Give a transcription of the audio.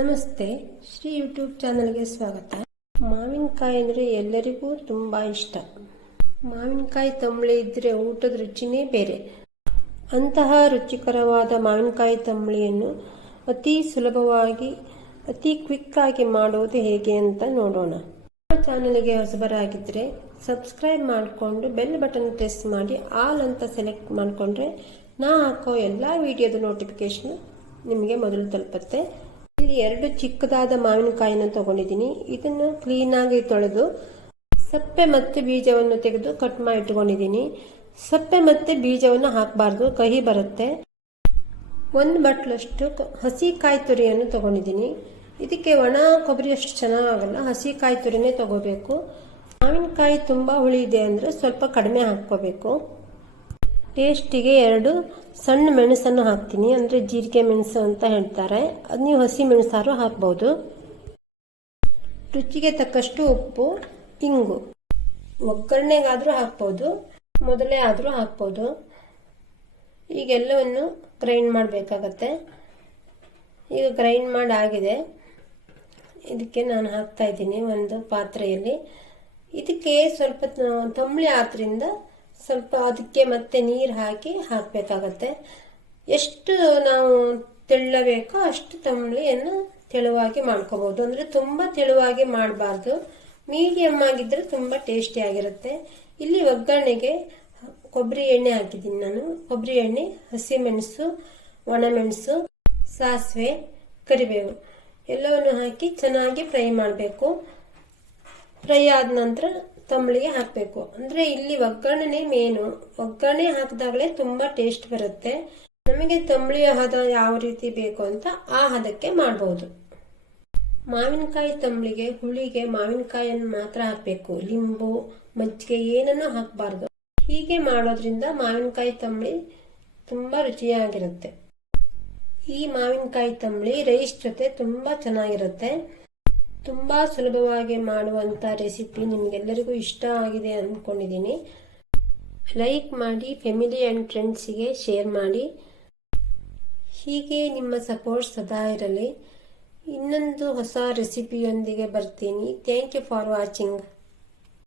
ನಮಸ್ತೆ, ಶ್ರೀ ಯೂಟ್ಯೂಬ್ ಚಾನಲ್ಗೆ ಸ್ವಾಗತ. ಮಾವಿನಕಾಯಿ ಅಂದರೆ ಎಲ್ಲರಿಗೂ ತುಂಬ ಇಷ್ಟ. ಮಾವಿನಕಾಯಿ ತಂಬಳಿ ಇದ್ದರೆ ಊಟದ ರುಚಿನೇ ಬೇರೆ. ಅಂತಹ ರುಚಿಕರವಾದ ಮಾವಿನಕಾಯಿ ತಂಬಳಿಯನ್ನು ಅತಿ ಸುಲಭವಾಗಿ, ಅತಿ ಕ್ವಿಕ್ಕಾಗಿ ಮಾಡೋದು ಹೇಗೆ ಅಂತ ನೋಡೋಣ. ನಮ್ಮ ಚಾನಲ್ಗೆ ಹೊಸಬರಾಗಿದ್ದರೆ ಸಬ್ಸ್ಕ್ರೈಬ್ ಮಾಡಿಕೊಂಡು ಬೆಲ್ ಬಟನ್ ಪ್ರೆಸ್ ಮಾಡಿ, ಆಲ್ ಅಂತ ಸೆಲೆಕ್ಟ್ ಮಾಡಿಕೊಂಡ್ರೆ ನಾ ಹಾಕೋ ಎಲ್ಲ ವಿಡಿಯೋದ ನೋಟಿಫಿಕೇಶನ್ ನಿಮಗೆ ಮೊದಲು ತಲುಪುತ್ತೆ. ಇಲ್ಲಿ ಎರಡು ಚಿಕ್ಕದಾದ ಮಾವಿನಕಾಯಿಯನ್ನು ತಗೊಂಡಿದ್ದೀನಿ. ಇದನ್ನು ಕ್ಲೀನಾಗಿ ತೊಳೆದು ಸಪ್ಪೆ ಮತ್ತು ಬೀಜವನ್ನು ತೆಗೆದು ಕಟ್ ಮಾಡಿ ಇಟ್ಕೊಂಡಿದ್ದೀನಿ. ಸಪ್ಪೆ ಮತ್ತು ಬೀಜವನ್ನು ಹಾಕಬಾರ್ದು, ಕಹಿ ಬರುತ್ತೆ. ಒಂದು ಬಟ್ಲಷ್ಟು ಹಸಿ ಕಾಯಿ ತುರಿಯನ್ನು ತಗೊಂಡಿದ್ದೀನಿ. ಇದಕ್ಕೆ ಒಣ ಕೊಬ್ಬರಿ ಅಷ್ಟು ಚೆನ್ನಾಗಲ್ಲ ಹಸಿ ಕಾಯಿ ತುರಿನೇ ತಗೋಬೇಕು. ಮಾವಿನಕಾಯಿ ತುಂಬ ಹುಳಿ ಇದೆ ಅಂದರೆ ಸ್ವಲ್ಪ ಕಡಿಮೆ ಹಾಕ್ಕೋಬೇಕು. ಟೇಸ್ಟಿಗೆ ಎರಡು ಸಣ್ಣ ಮೆಣಸನ್ನು ಹಾಕ್ತೀನಿ, ಅಂದರೆ ಜೀರಿಗೆ ಮೆಣಸು ಅಂತ ಹೇಳ್ತಾರೆ. ಅದು ನೀವು ಹಸಿ ಮೆಣಸಾರು ಹಾಕ್ಬೋದು. ರುಚಿಗೆ ತಕ್ಕಷ್ಟು ಉಪ್ಪು, ಇಂಗು. ಒಗ್ಗರಣೆಗಾದರೂ ಹಾಕ್ಬೋದು, ಮೊದಲೇ ಆದರೂ ಹಾಕ್ಬೋದು. ಈಗೆಲ್ಲವನ್ನು ಗ್ರೈಂಡ್ ಮಾಡಬೇಕಾಗತ್ತೆ. ಈಗ ಗ್ರೈಂಡ್ ಮಾಡಿ ಆಗಿದೆ ಇದಕ್ಕೆ ನಾನು ಹಾಕ್ತಾ ಇದ್ದೀನಿ ಒಂದು ಪಾತ್ರೆಯಲ್ಲಿ. ಇದಕ್ಕೆ ಸ್ವಲ್ಪ ತಂಬಳಿ ಆದ್ರಿಂದ ಸ್ವಲ್ಪ ಅದಕ್ಕೆ ಮತ್ತೆ ನೀರು ಹಾಕಿ ಹಾಕಬೇಕಾಗತ್ತೆ. ಎಷ್ಟು ನಾವು ತೆಳ್ಳಬೇಕೋ ಅಷ್ಟು ತಂಬಳಿಯನ್ನು ತೆಳುವಾಗಿ ಮಾಡ್ಕೋಬೋದು ಅಂದರೆ ತುಂಬ ತೆಳುವಾಗಿ ಮಾಡಬಾರ್ದು. ಮೀಡಿಯಮ್ ಆಗಿದ್ದರೆ ತುಂಬ ಟೇಸ್ಟಿಯಾಗಿರುತ್ತೆ ಇಲ್ಲಿ ಒಗ್ಗರಣೆಗೆ ಕೊಬ್ಬರಿ ಎಣ್ಣೆ ಹಾಕಿದ್ದೀನಿ ನಾನು. ಕೊಬ್ಬರಿ ಎಣ್ಣೆ, ಹಸಿಮೆಣಸು, ಒಣಮೆಣಸು, ಸಾಸಿವೆ, ಕರಿಬೇವು ಎಲ್ಲವನ್ನು ಹಾಕಿ ಚೆನ್ನಾಗಿ ಫ್ರೈ ಮಾಡಬೇಕು. ಫ್ರೈ ಆದ ನಂತರ ತಂಬಳಿಗೆ ಹಾಕಬೇಕು. ಅಂದರೆ ಇಲ್ಲಿ ಒಗ್ಗರಣೆ ಮೇನು ಒಗ್ಗರಣೆ ಹಾಕಿದಾಗಲೇ ತುಂಬ ಟೇಸ್ಟ್ ಬರುತ್ತೆ. ನಮಗೆ ತಂಬಳಿ ಹದ ಯಾವ ರೀತಿ ಬೇಕು ಅಂತ ಆ ಹದಕ್ಕೆ ಮಾಡ್ಬೋದು. ಮಾವಿನಕಾಯಿ ತಂಬಳಿಗೆ, ಹುಳಿಗೆ ಮಾವಿನಕಾಯಿಯನ್ನು ಮಾತ್ರ ಹಾಕಬೇಕು. ಲಿಂಬು, ಮಜ್ಜಿಗೆ ಏನನ್ನೂ ಹಾಕಬಾರ್ದು. ಹೀಗೆ ಮಾಡೋದ್ರಿಂದ ಮಾವಿನಕಾಯಿ ತಂಬಳಿ ತುಂಬ ರುಚಿಯಾಗಿರುತ್ತೆ. ಈ ಮಾವಿನಕಾಯಿ ತಂಬಳಿ ರೈಸ್ ಜೊತೆ ತುಂಬ ಚೆನ್ನಾಗಿರುತ್ತೆ. ತುಂಬ ಸುಲಭವಾಗಿ ಮಾಡುವಂಥ ರೆಸಿಪಿ ನಿಮಗೆಲ್ಲರಿಗೂ ಇಷ್ಟ ಆಗಿದೆ ಅಂದ್ಕೊಂಡಿದ್ದೀನಿ ಲೈಕ್ ಮಾಡಿ ಫ್ಯಾಮಿಲಿ ಆ್ಯಂಡ್ ಫ್ರೆಂಡ್ಸಿಗೆ ಶೇರ್ ಮಾಡಿ. ಹೀಗೆ ನಿಮ್ಮ ಸಪೋರ್ಟ್ ಸದಾ ಇರಲಿ. ಇನ್ನೊಂದು ಹೊಸ ರೆಸಿಪಿಯೊಂದಿಗೆ ಬರ್ತೀನಿ. Thank you for watching